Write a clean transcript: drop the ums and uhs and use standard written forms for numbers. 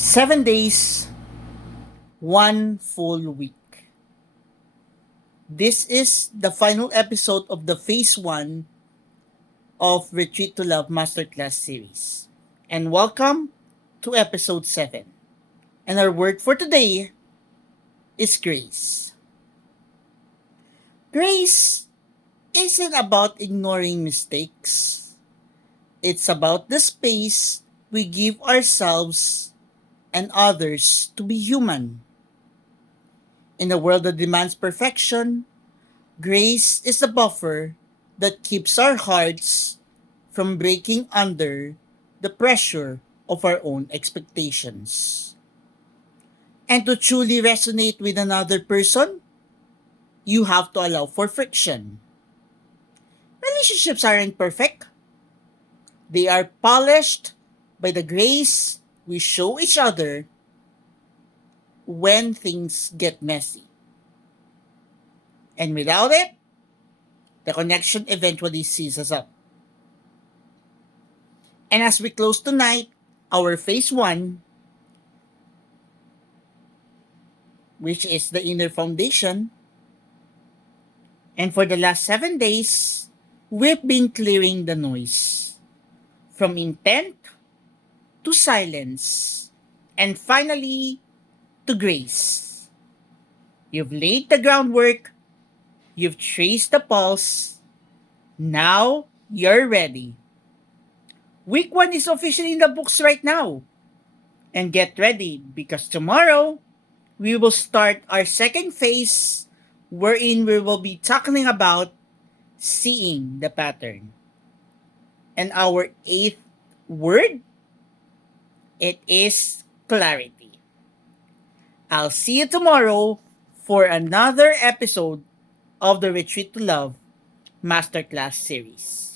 7 days, one full week. This is the final episode of the phase 1 of Retreat to Love Masterclass series. And welcome to episode 7. And our word for today is grace. Grace isn't about ignoring mistakes. It's about the space we give ourselves and others to be human. In a world that demands perfection, grace is the buffer that keeps our hearts from breaking under the pressure of our own expectations. And to truly resonate with another person, you have to allow for friction. Relationships aren't perfect, they are polished by the grace we show each other when things get messy. And without it, the connection eventually seizes up. And as we close tonight, our phase 1, which is the inner foundation, and for the last 7 days, we've been clearing the noise from intent to silence and finally to grace. You've laid the groundwork, you've traced the pulse, now you're ready. Week 1 is officially in the books right now. And get ready because tomorrow we will start our second phase wherein we will be talking about seeing the pattern. And our 8th word, it is clarity. I'll see you tomorrow for another episode of the Retreat to Love Masterclass series.